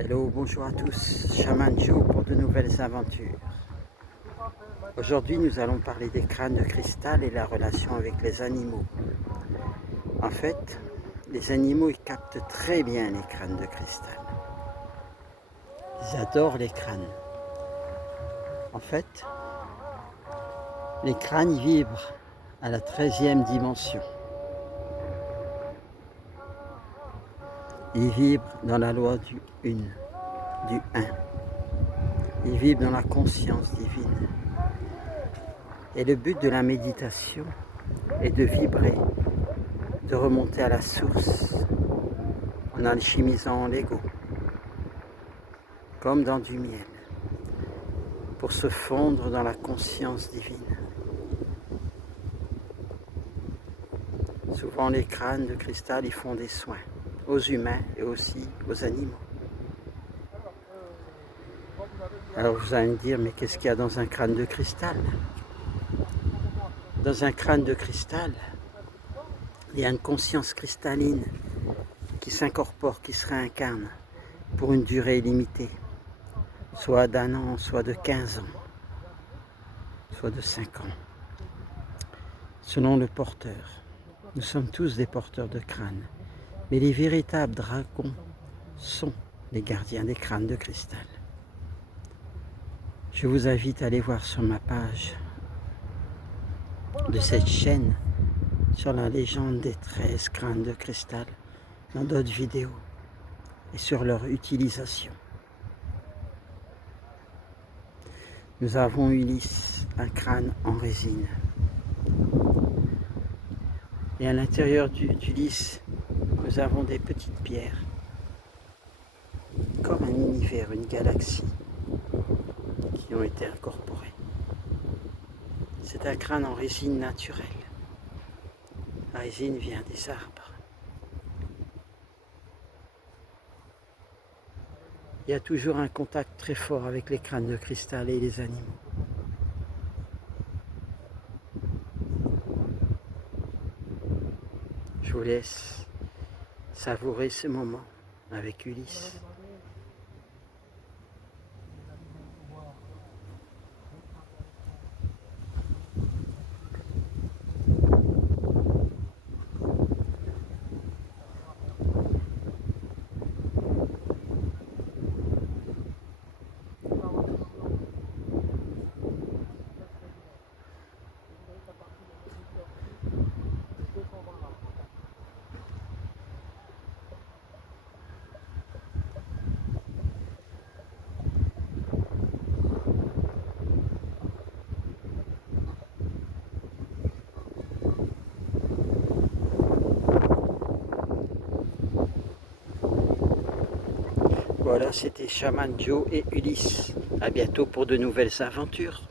Hello, bonjour à tous, Chaman Joe pour de nouvelles aventures. Aujourd'hui, nous allons parler des crânes de cristal et la relation avec les animaux. En fait, les animaux, ils captent très bien les crânes de cristal. Ils adorent les crânes. En fait, les crânes, ils vibrent à la 13e dimension. Ils vibrent dans la loi du une, du 1. Ils vibrent dans la conscience divine. Et le but de la méditation est de vibrer, de remonter à la source en alchimisant l'ego, comme dans du miel, pour se fondre dans la conscience divine. Souvent les crânes de cristal y font des soins, aux humains et aussi aux animaux. Alors vous allez me dire, mais qu'est-ce qu'il y a dans un crâne de cristal? Dans un crâne de cristal, il y a une conscience cristalline qui s'incorpore, qui se réincarne pour une durée illimitée, soit d'1 an, soit de 15 ans, soit de 5 ans, selon le porteur. Nous sommes tous des porteurs de crânes, mais les véritables dragons sont les gardiens des crânes de cristal. Je vous invite à aller voir sur ma page de cette chaîne sur la légende des 13 crânes de cristal dans d'autres vidéos et sur leur utilisation. Nous avons Ulysse, un crâne en résine. Et à l'intérieur d'Ulysse, nous avons des petites pierres, comme un univers, une galaxie, qui ont été incorporées. C'est un crâne en résine naturelle. La résine vient des arbres. Il y a toujours un contact très fort avec les crânes de cristal et les animaux. Je vous laisse savourer ce moment avec Ulysse. Voilà, c'était Chaman Joe et Ulysse. À bientôt pour de nouvelles aventures.